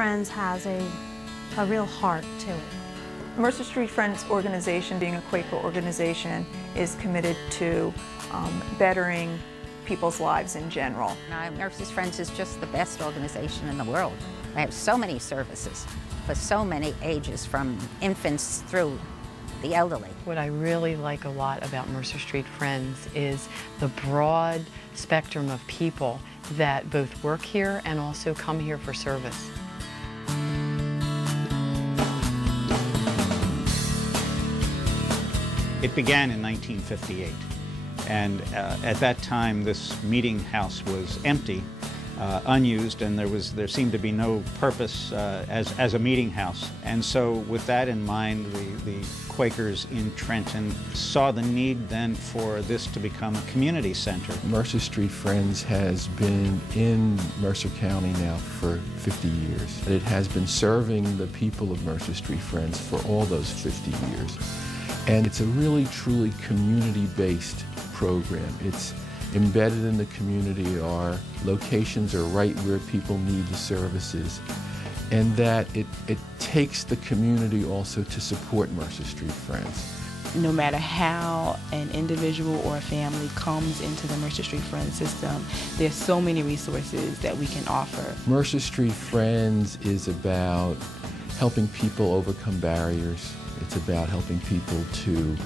Friends has a real heart to it. Mercer Street Friends organization, being a Quaker organization, is committed to bettering people's lives in general. Mercer Friends is just the best organization in the world. They have so many services for so many ages, from infants through the elderly. What I really like a lot about Mercer Street Friends is the broad spectrum of people that both work here and also come here for service. It began in 1958, and at that time this meeting house was empty, unused, and there seemed to be no purpose as a meeting house. And so with that in mind, the Quakers in Trenton saw the need then for this to become a community center. Mercer Street Friends has been in Mercer County now for 50 years. It has been serving the people of Mercer Street Friends for all those 50 years. And it's a really, truly community-based program. It's embedded in the community. Our locations are right where people need the services. And that it takes the community also to support Mercer Street Friends. No matter how an individual or a family comes into the Mercer Street Friends system, there's so many resources that we can offer. Mercer Street Friends is about helping people overcome barriers. It's about helping people to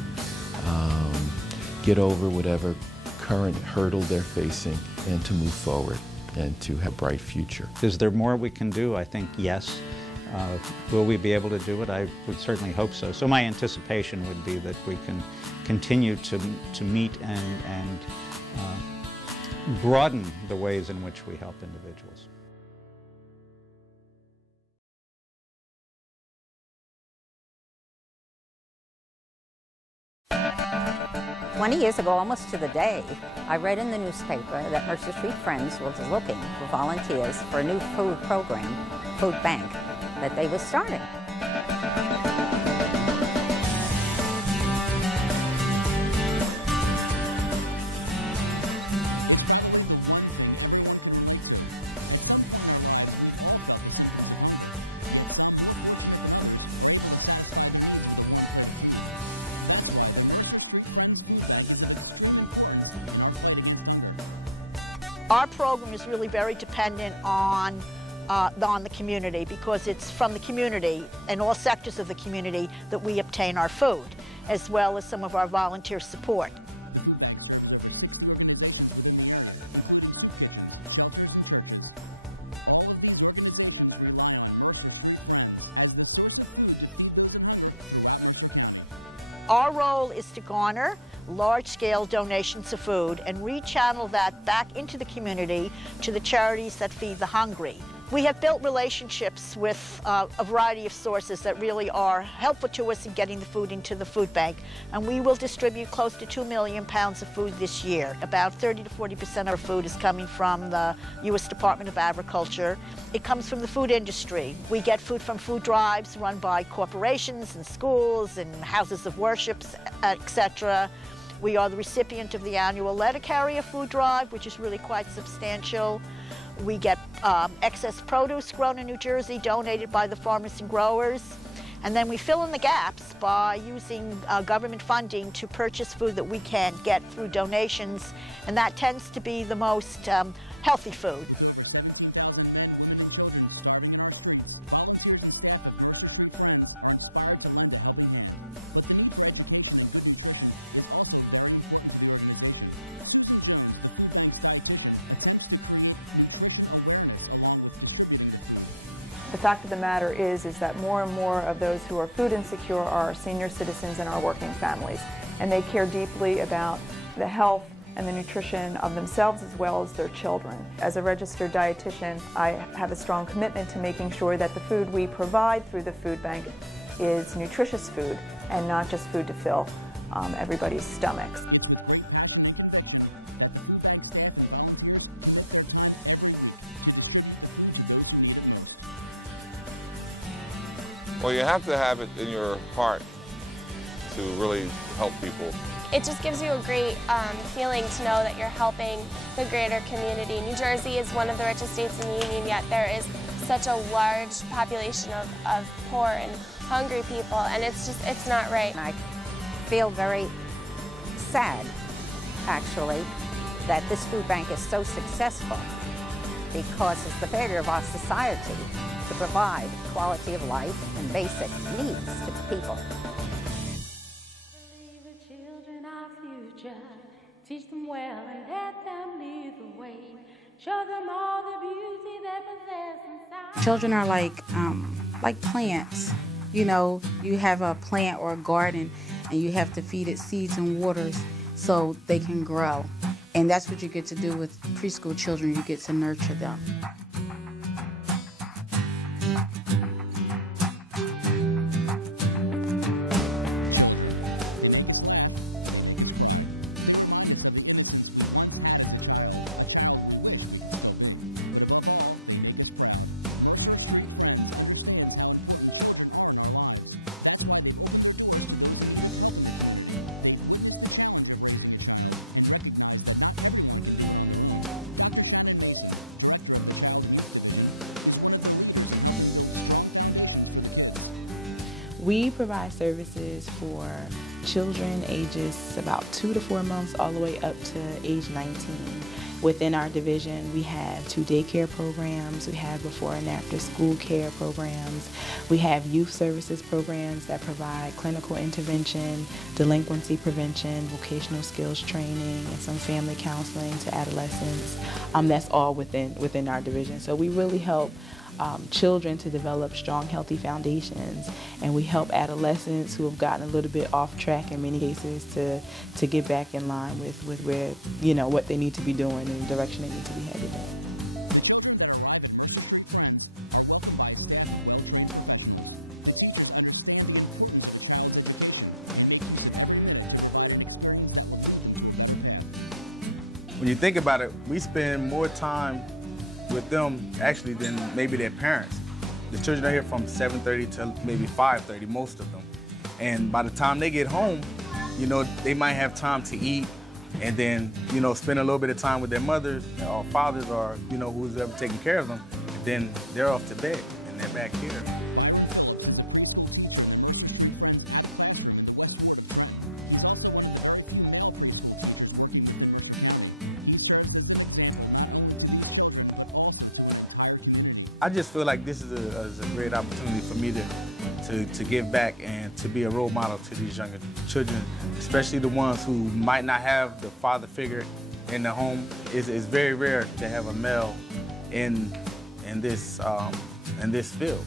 get over whatever current hurdle they're facing and to move forward and to have a bright future. Is there more we can do? I think yes. Will we be able to do it? I would certainly hope so. So my anticipation would be that we can continue to meet and broaden the ways in which we help individuals. 20 years ago, almost to the day, I read in the newspaper that Mercer Street Friends was looking for volunteers for a new food program, food bank, that they were starting. Our program is really very dependent on the community, because it's from the community and all sectors of the community that we obtain our food, as well as some of our volunteer support. Our role is to garner large-scale donations of food and rechannel that back into the community to the charities that feed the hungry. We have built relationships with a variety of sources that really are helpful to us in getting the food into the food bank, and we will distribute close to 2 million pounds of food this year. About 30 to 40% of our food is coming from the U.S. Department of Agriculture. It comes from the food industry. We get food from food drives run by corporations and schools and houses of worship, etc. We are the recipient of the annual Letter Carrier Food Drive, which is really quite substantial. We get excess produce grown in New Jersey, donated by the farmers and growers. And then we fill in the gaps by using government funding to purchase food that we can get through donations, and that tends to be the most healthy food. The fact of the matter is that more and more of those who are food insecure are our senior citizens and our working families, and they care deeply about the health and the nutrition of themselves as well as their children. As a registered dietitian, I have a strong commitment to making sure that the food we provide through the food bank is nutritious food and not just food to fill everybody's stomachs. Well, you have to have it in your heart to really help people. It just gives you a great feeling to know that you're helping the greater community. New Jersey is one of the richest states in the Union, yet there is such a large population of poor and hungry people, and it's not right. And I feel very sad, actually, that this food bank is so successful because it's the failure of our society to provide quality of life and basic needs to people. The children are future. Teach them well and let them lead the way. Show them all the beauty they possess inside. Children are like plants. You know, you have a plant or a garden and you have to feed it seeds and waters so they can grow. And that's what you get to do with preschool children. You get to nurture them. We provide services for children ages about 2 to 4 months all the way up to age 19. Within our division, we have 2 daycare programs, we have before and after school care programs, we have youth services programs that provide clinical intervention, delinquency prevention, vocational skills training, and some family counseling to adolescents. That's all within our division. So we really help children to develop strong, healthy foundations, and we help adolescents who have gotten a little bit off track in many cases to get back in line with where, you know, what they need to be doing and the direction they need to be headed in. When you think about it, we spend more time with them actually than maybe their parents. The children are here from 7:30 to maybe 5:30, most of them. And by the time they get home, you know, they might have time to eat and then, you know, spend a little bit of time with their mothers or fathers or, you know, who's ever taking care of them. And then they're off to bed and they're back here. I just feel like this is a great opportunity for me to give back and to be a role model to these younger children, especially the ones who might not have the father figure in the home. It's very rare to have a male in this field.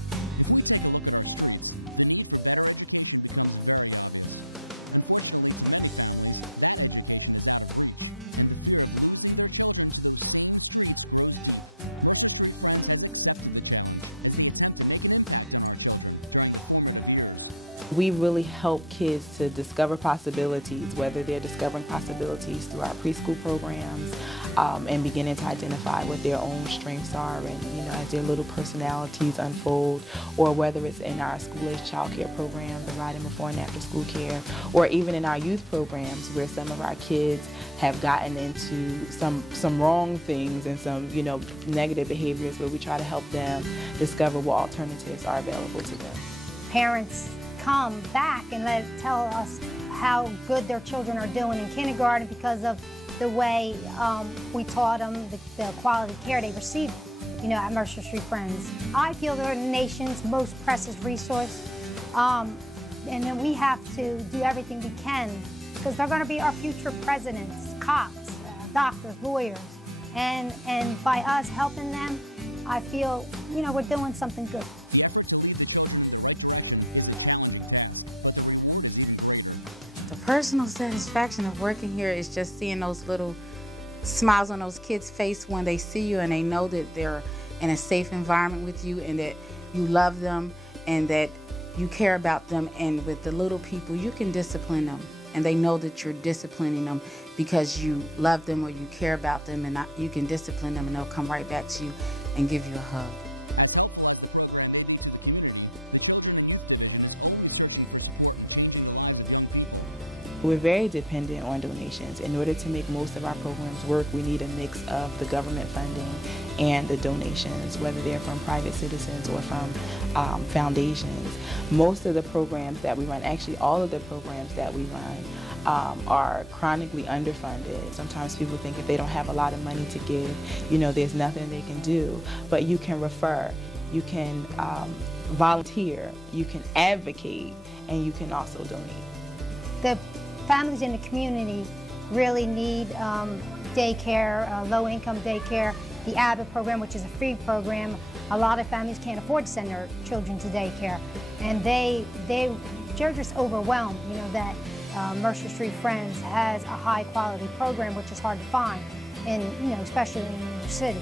We really help kids to discover possibilities, whether they're discovering possibilities through our preschool programs and beginning to identify what their own strengths are and, you know, as their little personalities unfold, or whether it's in our school-age child care program, providing before and after school care, or even in our youth programs where some of our kids have gotten into some wrong things and some, you know, negative behaviors, where we try to help them discover what alternatives are available to them. Parents come back and tell us how good their children are doing in kindergarten because of the way we taught them, the quality care they received, you know, at Mercer Street Friends. I feel they're the nation's most precious resource, and then we have to do everything we can because they're going to be our future presidents, cops, doctors, lawyers, and by us helping them, I feel, you know, we're doing something good. Personal satisfaction of working here is just seeing those little smiles on those kids' face when they see you and they know that they're in a safe environment with you and that you love them and that you care about them. And with the little people, you can discipline them and they know that you're disciplining them because you love them or you care about them, and you can discipline them and they'll come right back to you and give you a hug. We're very dependent on donations. In order to make most of our programs work, we need a mix of the government funding and the donations, whether they're from private citizens or from foundations. Most of the programs that we run, actually all of the programs that we run, are chronically underfunded. Sometimes people think if they don't have a lot of money to give, you know, there's nothing they can do. But you can refer, you can volunteer, you can advocate, and you can also donate. The families in the community really need daycare, low-income daycare. The Abbott program, which is a free program, a lot of families can't afford to send their children to daycare, and they're just overwhelmed, you know, that Mercer Street Friends has a high-quality program, which is hard to find, in, you know, especially in the city.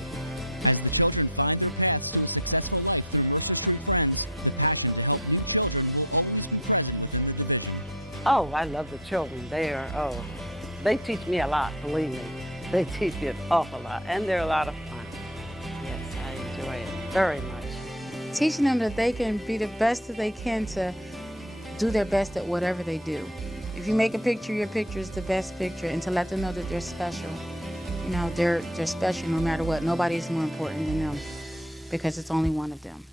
Oh, I love the children. They teach me a lot, believe me. They teach me an awful lot, and they're a lot of fun. Yes, I enjoy it very much. Teaching them that they can be the best that they can to do their best at whatever they do. If you make a picture, your picture is the best picture, and to let them know that they're special. You know, they're special no matter what. Nobody is more important than them because it's only one of them.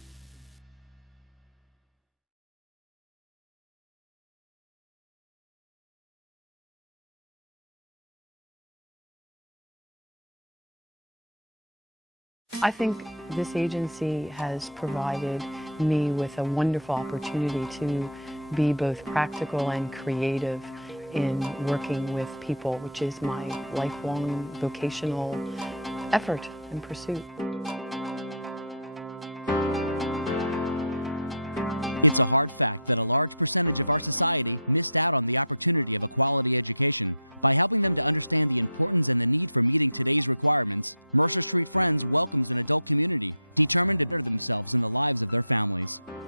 I think this agency has provided me with a wonderful opportunity to be both practical and creative in working with people, which is my lifelong vocational effort and pursuit.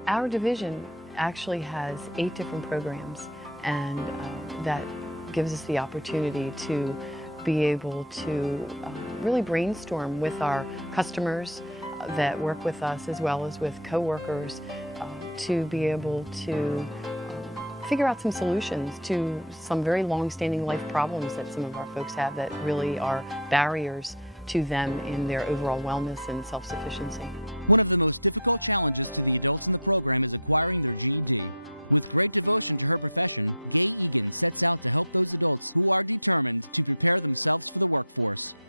Our division actually has 8 different programs, and that gives us the opportunity to be able to really brainstorm with our customers that work with us, as well as with coworkers, to be able to figure out some solutions to some very long-standing life problems that some of our folks have that really are barriers to them in their overall wellness and self-sufficiency.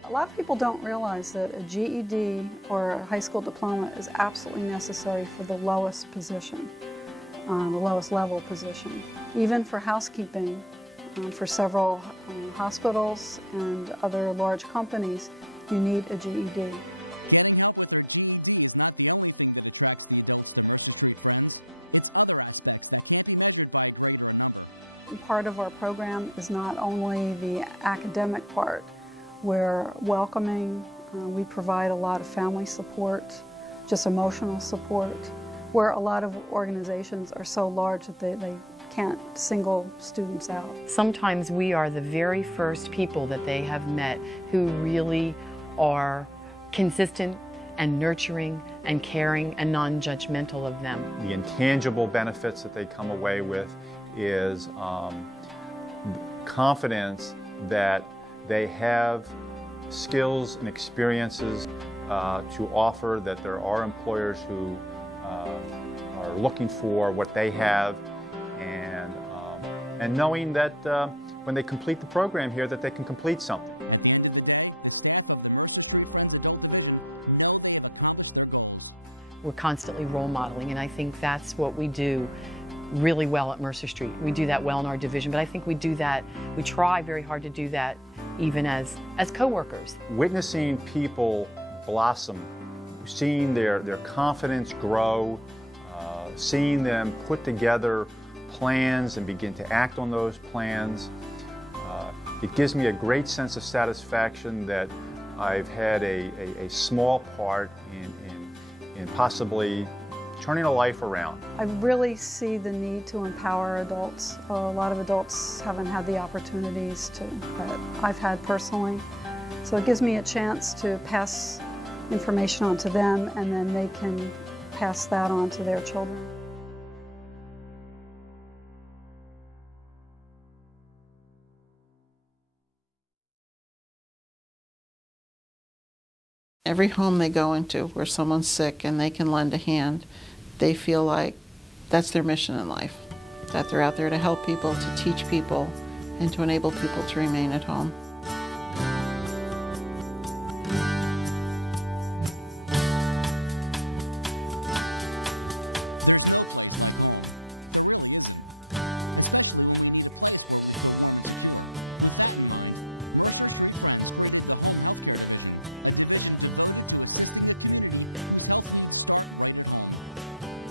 A lot of people don't realize that a GED or a high school diploma is absolutely necessary for the lowest position, the lowest level position. Even for housekeeping, for several hospitals and other large companies, you need a GED. Part of our program is not only the academic part. We're welcoming, we provide a lot of family support, just emotional support, where a lot of organizations are so large that they can't single students out. Sometimes we are the very first people that they have met who really are consistent and nurturing and caring and non-judgmental of them. The intangible benefits that they come away with is confidence that they have skills and experiences to offer, that there are employers who are looking for what they have, and knowing that when they complete the program here that they can complete something. We're constantly role modeling, and I think that's what we do really well at Mercer Street. We do that well in our division, but I think we try very hard to do that even as co-workers. Witnessing people blossom, seeing their confidence grow, seeing them put together plans and begin to act on those plans, it gives me a great sense of satisfaction that I've had a small part in possibly turning a life around. I really see the need to empower adults. A lot of adults haven't had the opportunities that I've had personally. So it gives me a chance to pass information on to them, and then they can pass that on to their children. Every home they go into where someone's sick and they can lend a hand, they feel like that's their mission in life, that they're out there to help people, to teach people, and to enable people to remain at home.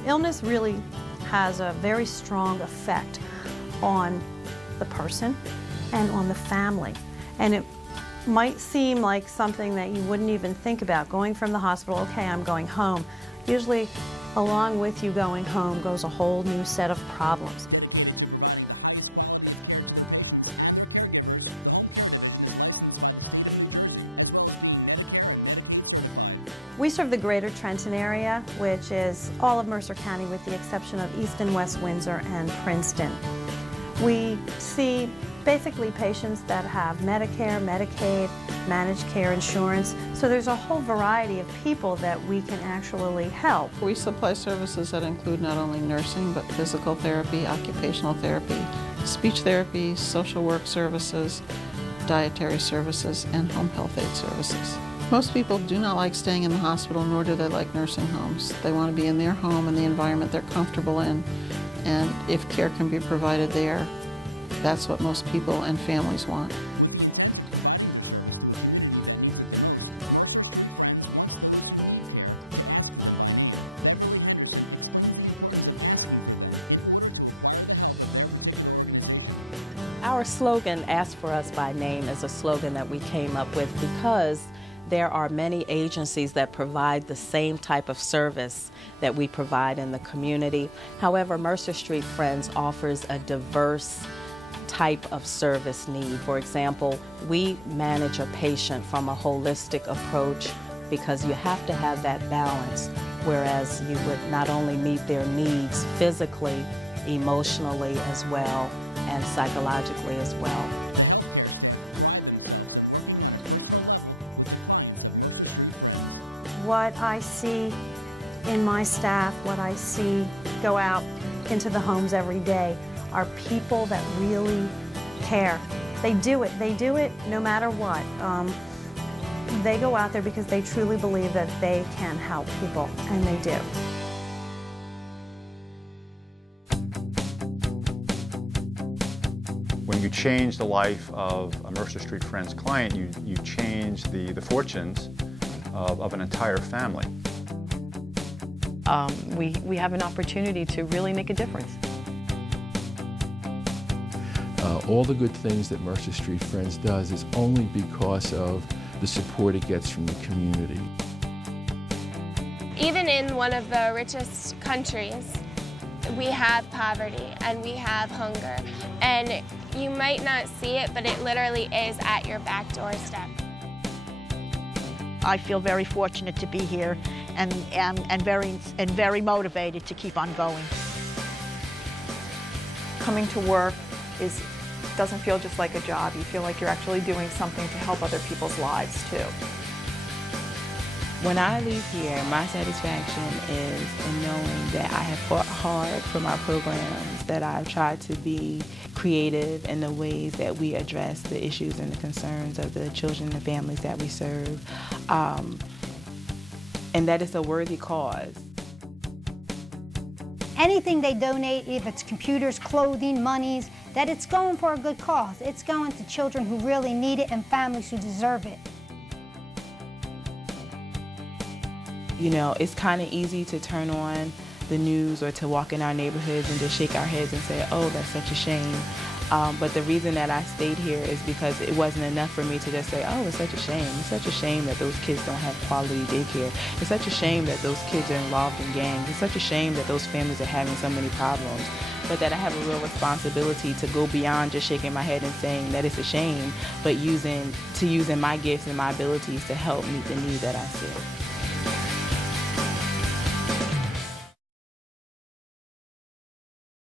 Illness really has a very strong effect on the person and on the family. And it might seem like something that you wouldn't even think about, going from the hospital, okay, I'm going home. Usually, along with you going home goes a whole new set of problems. We serve the greater Trenton area, which is all of Mercer County with the exception of East and West Windsor and Princeton. We see basically patients that have Medicare, Medicaid, managed care insurance, so there's a whole variety of people that we can actually help. We supply services that include not only nursing, but physical therapy, occupational therapy, speech therapy, social work services, dietary services, and home health aid services. Most people do not like staying in the hospital, nor do they like nursing homes. They want to be in their home and the environment they're comfortable in, and if care can be provided there, that's what most people and families want. Our slogan, Ask for Us by Name, is a slogan that we came up with because there are many agencies that provide the same type of service that we provide in the community. However, Mercer Street Friends offers a diverse type of service need. For example, we manage a patient from a holistic approach because you have to have that balance, whereas you would not only meet their needs physically, emotionally as well, and psychologically as well. What I see in my staff, what I see go out into the homes every day are people that really care. They do it no matter what. They go out there because they truly believe that they can help people, and they do. When you change the life of a Mercer Street Friends client, you change the fortunes of an entire family. We have an opportunity to really make a difference. All the good things that Mercer Street Friends does is only because of the support it gets from the community. Even in one of the richest countries, we have poverty and we have hunger. And you might not see it, but it literally is at your back doorstep. I feel very fortunate to be here and very motivated to keep on going. Coming to work doesn't feel just like a job. You feel like you're actually doing something to help other people's lives too. When I leave here, my satisfaction is in knowing that I have fought hard for my programs, that I've tried to be creative in the ways that we address the issues and the concerns of the children and families that we serve, and that it's a worthy cause. Anything they donate, if it's computers, clothing, monies, that it's going for a good cause. It's going to children who really need it and families who deserve it. You know, it's kind of easy to turn on the news or to walk in our neighborhoods and just shake our heads and say, oh, that's such a shame. But the reason that I stayed here is because it wasn't enough for me to just say, oh, it's such a shame. It's such a shame that those kids don't have quality daycare. It's such a shame that those kids are involved in gangs. It's such a shame that those families are having so many problems. But that I have a real responsibility to go beyond just shaking my head and saying that it's a shame, but using my gifts and my abilities to help meet the need that I see.